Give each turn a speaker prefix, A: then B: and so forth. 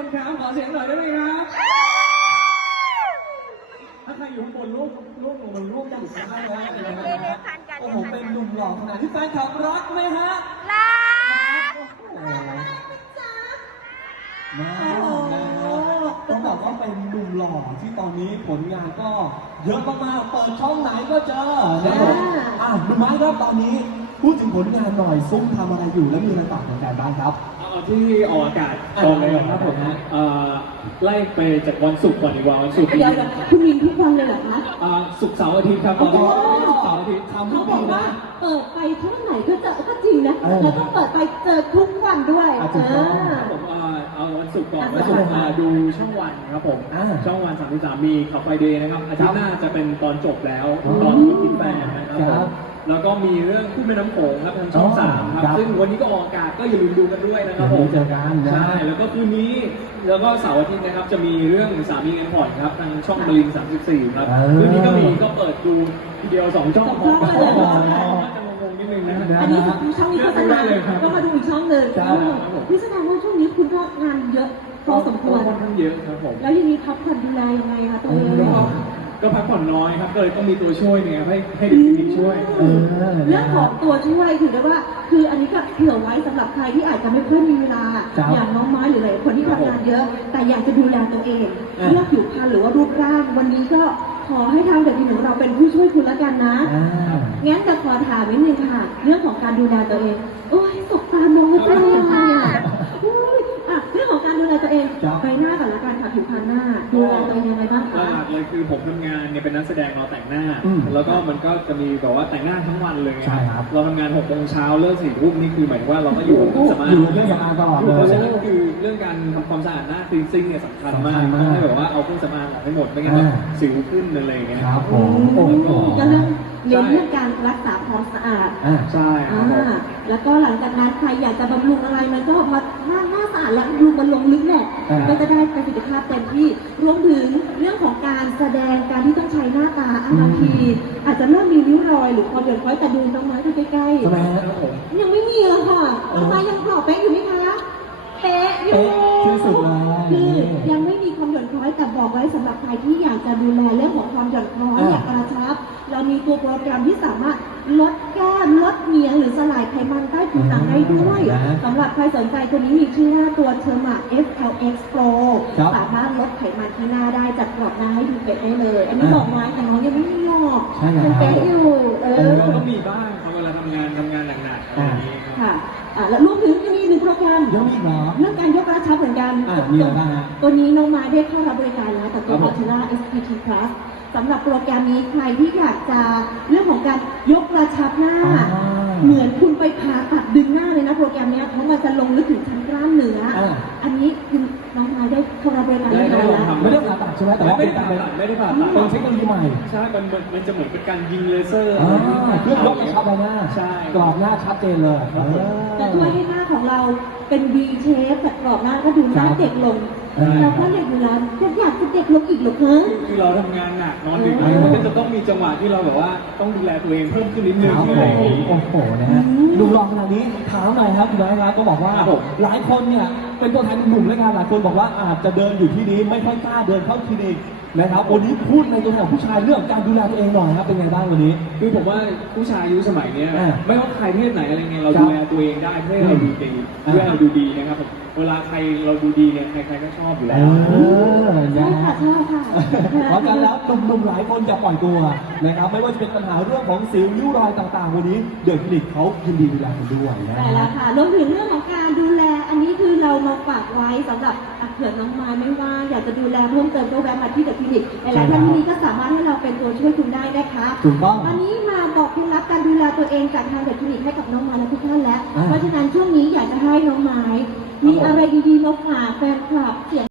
A: ครับขอเสียงหน่อยได้ไหมครับถ้าใครอยู่ข้างบนรูปลงบนรูปจะอยู่ข้างล่างแล้วนะครับโอ้โหเป็นหนุ่มหล่อขนาดที่แฟนคลับรักไหมฮะ
B: รัก
A: มาต้องบอกว่าเป็นหนุ่มหล่อที่ตอนนี้ผลงานก็เยอะมากๆเปิดช่องไหนก็เจอนะครับดูไหมครับตอนนี้พูดถึงผลงานหน่อยซุ้มทำอะไรอยู่และมีอะไรฝากแฟนๆบ้างครับ
C: เอาที่ออกอากาศก่อนเลยครับผมไล่ไปจากวันศุกร์ก่อนดีกว่าวันศุกร์
B: เดี๋ยวคุณวินทุกวันเลยเหรอคะ
C: ศุกร์เสาร์อาทิตย์ครับตอนนี้เสาร์อาทิตย์ทำทุ
B: เขา
C: ก
B: บอกว่าเปิดไปเท่าไหร่ก็เจอก็จริงนะแล้วก็เปิดไปเจอทุกวันด้วย
C: ผมเอาวันศุกร์ก่อนวันศุกร์ดูช่องวันครับผมช่องวัน33มีขับไฟเดย์นะครับอาทิตย์หน้าจะเป็นตอนจบแล้วตอนที่แฟนนะครับแล้วก็มีเรื่องคู่แม่น้ำโขงครับทางช่อง3ครับซึ่งวันนี้ก็ออกอากาศก็อย่าลืมดูกันด้วยนะครับผม
A: เจอกัน
C: ใช่แล้วก็คืนนี้แล้วก็เสาร์อาทิตย์นะครับจะมีเรื่องสามีเงินผ่อนครับทางช่องบริน34ครับคืนนี้ก็เปิดดูทีเดียว2ช่องพร้อมกันจะงงนิดนึงนะ
B: อันนี้ช่องนี้โฆษณาก็มาดูอีกช่องหนึ่งนี่แสดงว่าช่วงนี้คุณก็งานเยอะพอสมควร
C: ค่อนข้างเยอะครับผม
B: แล้วยังมีพักผ่อนดูแลยังไงคะตัวเอง
C: ก็พักผ่อนน้อยครับก็เลยต้องมีตัวช่วยเนี่ยให้เด็กช่วย
B: เรื่องของตัวช่วยถือได้ว่าคืออันนี้ก็เผื่อไว้สำหรับใครที่อาจจะไม่ค่อยมีเวลาอย่างน้องไม้หรือหลายคนที่ทำงานเยอะแต่อยากจะดูแลตัวเองเรื่องผิวพรรณหรือว่ารูปร่างวันนี้ก็ขอให้ทางเด็กทีของเราเป็นผู้ช่วยคุณละกันนะงั้นจะขอถามนิดนึงค่ะเรื่องของการดูแลตัวเองโอ้ยตกตามองไม่ได้เลยเรื่องของการดูแลตัวเองใบหน้าก่อนละกันค่ะผิวพรรณหน้าดูแลตัวเองยังไงบ้างคะ
C: หลักเลยคือผมทำงานเนี่ยเป็นนักแสดงเราแต่งหน้าแล้วก็มันก็จะมีแบบว่าแต่งหน้าทั้งวันเลย
A: ใช่ครับ
C: เราทำงาน6 โมงเช้าเลิก4 ทุ่มนี่คือหมายถึงว่าเราก็อยู่กับสมา
A: อยู่เรื่องสำอางตลอดเลย
C: เพราะฉะนั้นคือเรื่องการทำความสะอาดหน้าคลีนซิ่งเนี่ยสำคัญมากให้แบบว่าเอาเครื่องสำอางออกให้หมดไม่งั้นสิวขึ้นอะไรอย่างเงี้ย
A: ครับผม
B: ก็เรื่องการรักษาความสะอาด
C: ใช่
B: แล้วก็หลังจากนั้นใครอยากจะบำรุงอะไรมันก็มาหน้าสะอาดและบำรุงมันลงลึกแหละก็จะได้ประสิทธิภาพเต็มที่รวมถึงเรื่องของการแสดงการที่ต้องใช้หน้าตาบางทีอาจจะเริ่มมีริ้วรอยหรือความหย่อนคล้อยแต่ดูน้องไม้ดูใกล้ๆยังไม่มีเลยค่ะน้องไม้ยังหล่อเป๊ะอยู่ไหมคะเป๊ะอยู่
A: ที่สุดเลย
B: คือยังไม่มีความหย่อนคล้อยแต่บอกไว้สำหรับใครที่อยากจะดูแลเรื่องของความหย่อนคล้อยอยากกระชับเรามีตัวโปรแกรมที่สามารถลดแก้มลดเหนียงหรือสลายไขมันใต้ผิวหนังได้ด้วยสำหรับใครสนใจตัวนี้มีชื่อว่าตัวเทอร์มา FLX Pro สามารถลดไขมันที่หน้าได้จัดกรอบหน้าให้ดูเป๊ะได้เลยอันนี้บอกไม้แต่น้องยังไม่มีหรอกยังเป๊ะอยู่
C: ก็มีบ้างเวลาทำงานหนักๆอะไรอย่างนี้
B: ค่ะแล้วรวมถึงจะมี1โปรแกรมเรื่องการยกกระชับเหมือนกันตัวนี้น้องไม้ได้เข้ารับบริการแล้วแต่ตัว Ultra SPT Plus สำหรับโปรแกรมนี้ใครที่อยากจะเรื่องของการยกกระชับหน้าเหมือนคุณไปผ่าตัดดึงหน้าเลยนะโปรแกรมนี้เพราะมันจะลงลึกถึงชั้นกล้ามเนื้ออันนี้คุณน้องไม้ได้เข้ารับบริการแล้ว
A: ไม่ได้ผ่าตัดใช่ไหมแต่ว่า
C: ไม่ได้ผ่าตัด
A: เป็นเทคโนโลยีใหม่
C: ใช่มันจะเหมือนเป็นการยิงเลเซอร์
A: เพื่อยกกระชับใบหน้า
C: ก
A: รอบหน้าชัดเจนเลย
B: จะช่วยให้หน้าของเราเป็น V shape แต่กรอบหน้าก็ดูหน้าเด็กลงเราก็อยากอยู่แล้วอยากจะเด็กลงอีกหรอคะ
C: คือเราทำงานหนักนอนดึกมันก็จะต้องมีจังหวะที่เราแบบว่าต้องดูแลตัวเองเพิ่มขึ้นนิดนึงอะไรอย่างนี้
A: โอ้โหนะฮะดูลองขนาดนี้ถามหน่อยครับคุณน้อยครับก็บอกว่าหลายคนเนี่ยเป็นตัวแทนหนุ่มและงานหลายคนบอกว่าอาจจะเดินอยู่ที่นี้ไม่ค่อยกล้าเดินเข้าคลินิกนะครับวันนี้พูดในตัวแทนผู้ชายเรื่องการดูแลตัวเองหน่อยครับเป็นไงบ้างวันนี้
C: คือผมว่าผู้ชายยุคสมัยนี้ไม่ว่าใครเพศไหนอะไรเงี้ยเราดูแลตัวเองได้เพื่อให้เราดูดีเพื่อให้เราดูดีนะครับเวลาใครเราดูดีเนี่ยใครๆก็ชอบอยู่แล้ว
B: ใช่ค่ะชอบค่ะ
A: เพราะฉะนั้นแล้วหนุ่มๆหลายคนจะปล่อยตัวนะครับไม่ว่าจะเป็นปัญหาเรื่องของสิวริ้วรอยต่างๆวันนี้เดอะคลินิกเขายินดีดูแลคุณด้วยนะ
B: แต่ละค่ะรวมถึงเรื่องของการดูแลอันนี้คือเรามาฝากไว้สำหรับเผื่อน้องไม้ไม่ว่าอยากจะดูแลเพิ่มเติมก็แวะมาที่เดอะคลินิกหลายๆท่านที่นี้ก็สามารถให้เราเป็นตัวช่วยคุณได้นะคะ
A: ถูกต้อง
B: วันนี้มาบอกเคล็ดลับการดูแลตัวเองจากทางเดอะคลินิกให้กับน้องไม้และทุกท่านแล้วเพราะฉะนั้นช่วงนี้อยากจะให้น้องไม้มีอะไรดีๆมาฝากแฟนคลับเสียง